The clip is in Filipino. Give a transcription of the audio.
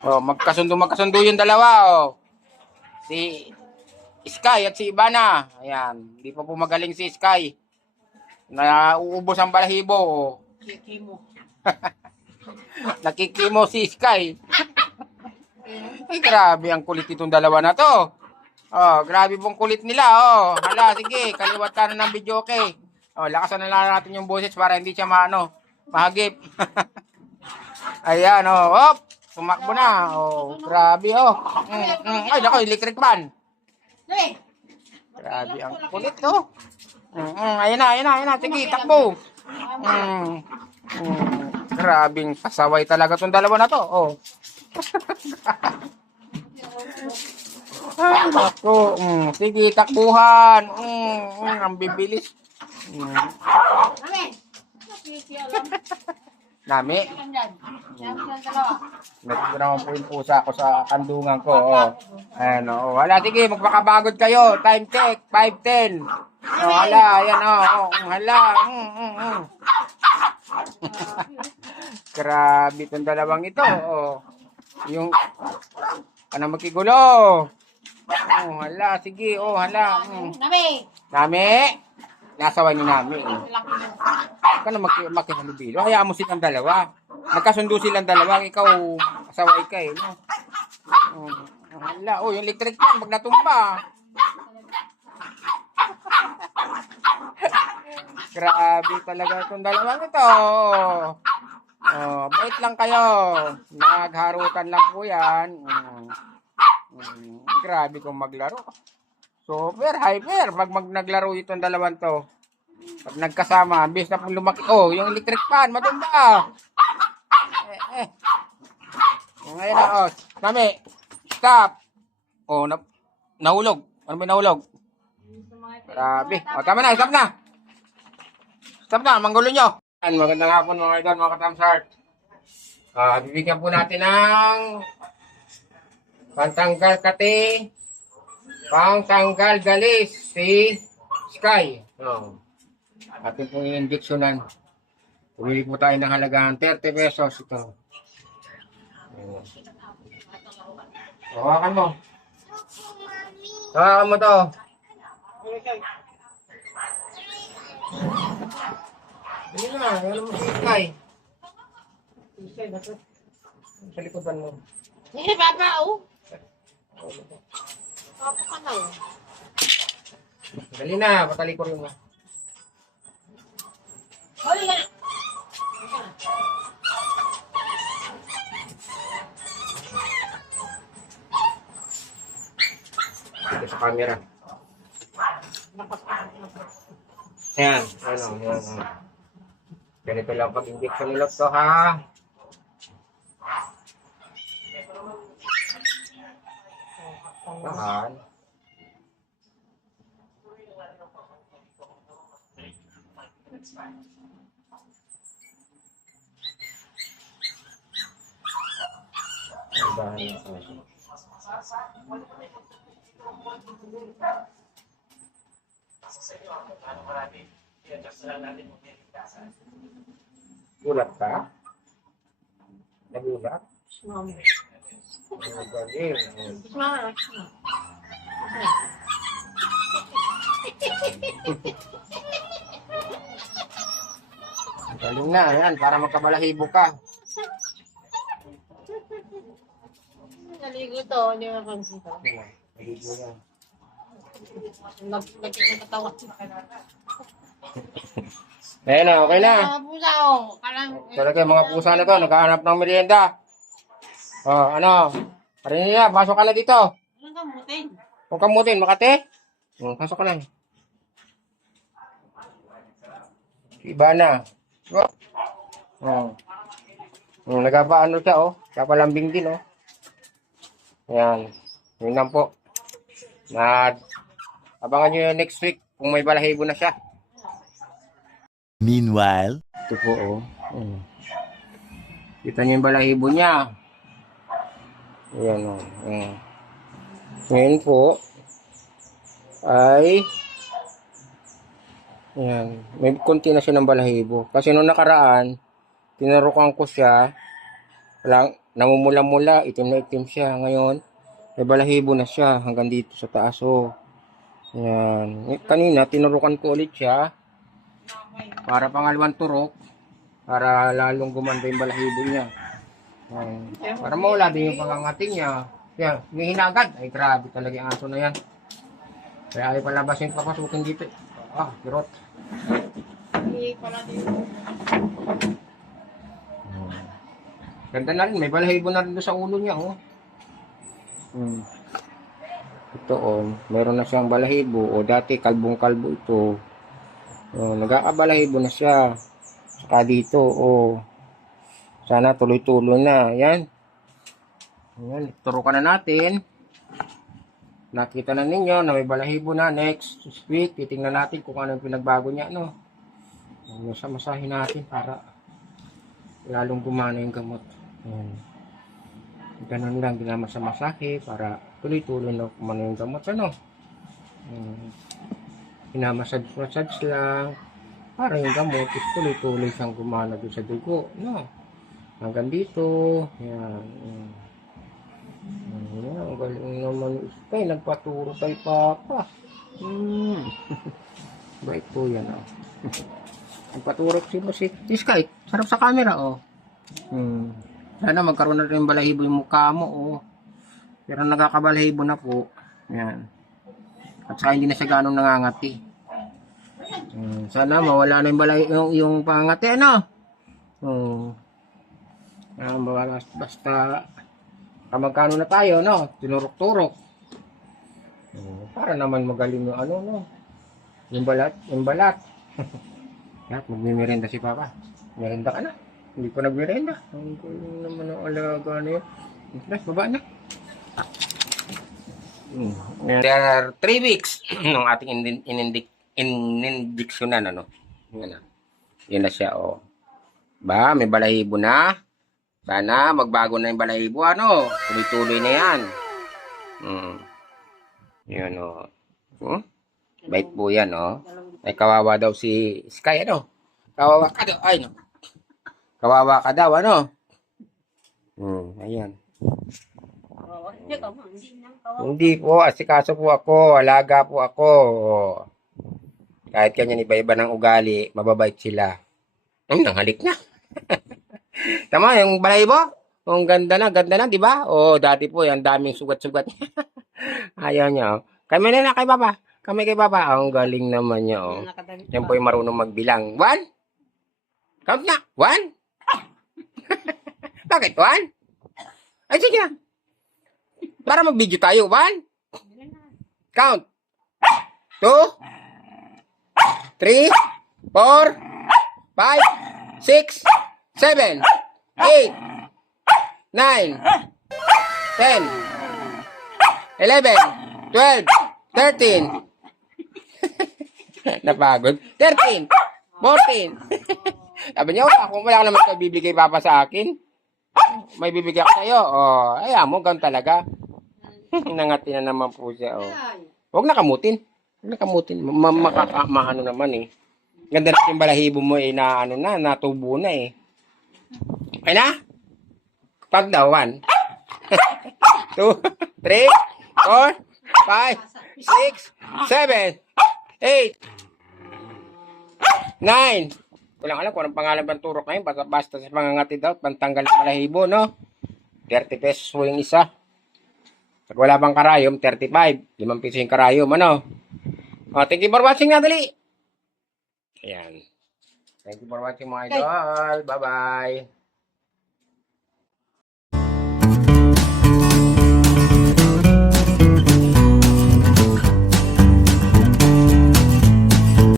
Oh, magkasundo yung dalawa, oh. Si Sky at si Ivana. Ayan, hindi pa po magaling si Sky. Nauubos ang balahibo, oh. Kikimo. Nakikimo si Sky. Ay, grabe ang kulit itong dalawa na to. Oh, grabe pong kulit nila, oh. Hala, sige, kaliwat ka na ng video, okay. Oh, lakasan na lang natin yung boses para hindi siya mahagip. Ayan, oh. Hop, tumakbo na. Oh, grabe, oh. Ay, nako, electric fan. Grabe ang kulit, oh. Ayan na. Sige, takbo. Grabing pasaway talaga tong dalawa na to, oh. Ay, ako. Sige, takbuhan. Ang bibilis. Nami. Nagtira naman po yung pusa ko sa kandungan ko. Oh. Ano, wala, sige, magpakabagod kayo. Time check, 5:10. Oh, hala, ayan, oh. Hala. Grabe itong dalawang ito. Oh. Yung, ano makigulo? Oh, hala, sige, oh, hala. Nami. Nasawa ni Nami. Ka na makihalubilo. Hayaan mo silang dalawa. Nagkasundo silang dalawa. Ikaw, asaway ka eh. No? Hala, oh, yung electric fan, pag natumba. Grabe talaga itong dalawang ito. Oh, bait lang kayo. Nagharutan lang po yan. Grabe kung maglaro. Super hyper pag naglaro itong dalawang to. Pag nagkasama, bis na pong lumaki. Oh, yung electric fan, matumba. Ngayon na, oh. Nami, stop. Oh, nahulog. Ano ba nahulog? Grabe. Oh, tama na, stop na. Stop na, manggulo nyo. Magandang hapon mga idol, mga katamsart. Bibigyan po natin ng pantanggal kati, pangtanggal galis si Sky. Oh. Atin pong i-injectionan. Pumili po tayo ng halagang 30 pesos ito. Hawakan mo. Hawakan mo to. Hindi na, ano mo si Sky? Sa likodan mo. Eh, baba, oh. Papa ka na, oh. Dali na, patalikurin mo. Huli ka na. Ito sa camera. Ayan, yan. Ganito lang pag-injection nila to, ha? Tahan. Gulat ka? Nagulat? Galing. Galing na, yan, para magkabalahibo ka. Naligo to, hindi mo napansin to. Balahibo yan. Nagkakatawa. Ayan na, okay na. Mga pusa, oh. Talaga mga pusa na to, naghahanap ng merienda. Oh, ano? Parinig niya, pasok ka na dito. Anong kamutin? Huwag kamutin, Makate. Pasok ka na. Iba na. Nagpapaano siya, oh. Kapalambing din, oh. Ayan. Yun lang po. Abangan nyo yung next week kung may balahibo na siya. Meanwhile, Ito po, oh. Kita nyo yung balahibo niya. Ayan, oh. Ngayon po, ay, ayan, may konti na siya ng balahibo. Kasi nung nakaraan, tinarukan ko siya, namumula-mula, itim na itim siya. Ngayon, may balahibo na siya hanggang dito sa taas. Oh. Yan. Kanina, tinurukan ko ulit siya para pangalawang turok para lalong gumanda yung balahibo niya. Para mawala din yung pangangating niya. Yan, may hinagad. Ay, grabe talaga yung aso na yan. Kaya ay palabasin papasukin dito. Ah, kirot. Hindi pala dito. Ganda na rin. May balahibo na rin doon sa ulo niya, oh. Ito, oh. Meron na siyang balahibo. O, dati kalbong-kalbo ito. Oh, nagkakabalahibo na siya. Saka dito, oh. Sana tuloy-tuloy na. Yan. Yan. Turukan na natin. Nakita na ninyo na may balahibo na. Next week, titingnan natin kung ano yung pinagbago niya, no? Masahin natin para lalong gumana yung gamot. Ganun lang, ginamasa-masahe para tuloy-tuloy na kumana yung gamot, ano? Hinamassage lang para yung gamot is tuloy-tuloy siyang gumana doon sa dugo, no? Hanggang dito. Yan. Ang galing naman. Kaya nagpaturo kay Papa. Bait po yan, oh. Nagpaturo si Sky. Sarap sa camera, oh. Sana magkaroon na rin balahibo yung mukha mo, oh. Pero nagkakabalahibo na po. Yan. At saka hindi na siya ganong nangangati. Sana mawala na yung yung pangangati, ano? Basta kamagkano na tayo, no? Tinurok-turok. Para naman magaling yung ano, no? Yung balat. At magmimerenda si Papa. Merenda ka na. Hindi pa nagmerenda. Ang galing naman ang alaga na yun. Baba na. There are 3 weeks ng ating inindiksyonan, ano? Yan na siya, oh. Ba, may balahibo na. Sana magbago na yung balahibo, ano? Tuloy-tuloy na yan. Yan, oh. Bait po yan, oh. Ay, kawawa daw si Sky, ano? Kawawa ka daw, ay, no? Kawawa ka daw, ano? Ayan. Hindi po, asikaso po ako, alaga po ako. Kahit kanyan iba-iba ng ugali, mababait sila. Nanghalik na. Tama, yung balahibo? Ang ganda na, di ba? Oh, dati po, yung daming sugat-sugat. Ayaw niya, oh. Kami na kay Papa. Kami kay Papa. Ang galing naman niya, oh. Yan po yung marunong magbilang. 1? Count na. 1? Bakit 1? Ay, sige na. Para mag-video tayo. 1? Count. 2? 3? 4? 5? 6? 7, 8, 9, 10, 11, 12, 13. Napagod. 13, 14. Sabi niya, kung wala ka naman ito bibigay Papa sa akin, may bibigay ako sa'yo. Oh, ayaw mo, ganun talaga. Nangati na naman po siya. Oh. Huwag nakamutin. Makakamaano naman eh. Ganda na yung balahibo mo eh, na ano na, natubo na eh. Okay na? Pag daw, 1, 2, 3, 4, 5, 6, 7, 8, 9. Walang alam kung anong pangalan bang turok na yun. Basta sa pangangati daw, pantanggal ng balahibo, no? 30 pesos po yung isa. Pag wala bang karayom, 35. 5 pesos yung karayom, ano? Oh, thank you for watching na, dali. Ayan. Thank you for watching mga idol. Bye-bye.